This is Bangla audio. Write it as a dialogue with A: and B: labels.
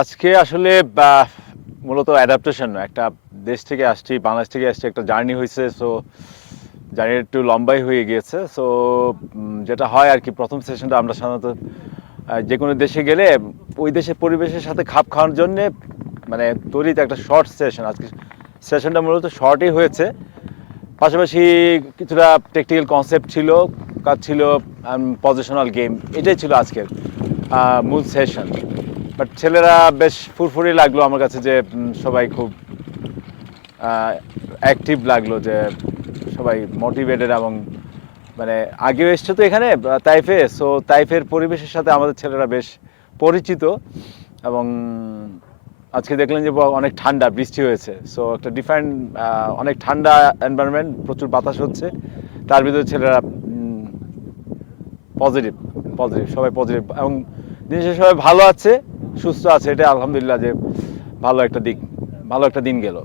A: আজকে আসলে মূলত অ্যাডাপ্টেশন একটা দেশ থেকে আসছি, বাংলাদেশ থেকে আসছি, একটা জার্নি হয়েছে সো জার্নি একটু লম্বাই হয়ে গিয়েছে। সো যেটা হয় আর কি, প্রথম সেশনটা আমরা সাধারণত যে কোনো দেশে গেলে, ওই দেশের পরিবেশের সাথে খাপ খাওয়ার জন্যে মানে তৈরিতে একটা শর্ট সেশন আজকে সেশনটা মূলত শর্টই হয়েছে। পাশাপাশি কিছুটা টেকনিক্যাল কনসেপ্ট ছিল, কাজ ছিল পজিশনাল গেম এটাই ছিল আজকের মূল সেশন বাট ছেলেরা বেশ ফুরফুরি লাগল আমার কাছে যে সবাই খুব অ্যাক্টিভ লাগল যে, সবাই মোটিভেটেড এবং মানে আগেও এসছে তো এখানে তাইফে। সো তাইফের পরিবেশের সাথে আমাদের ছেলেরা বেশ পরিচিত এবং আজকে দেখলেন যে অনেক ঠান্ডা, বৃষ্টি হয়েছে। সো একটা ডিফারেন্ট অনেক ঠান্ডা এনভায়রনমেন্ট প্রচুর বাতাস হচ্ছে। তার ভিতরে ছেলেরা পজিটিভ পজিটিভ সবাই পজিটিভ এবং জিনিসের সবাই ভালো আছে। সুস্থ আছে এটা আলহামদুলিল্লাহ যে ভালো একটা দিক ভালো একটা দিন গেল।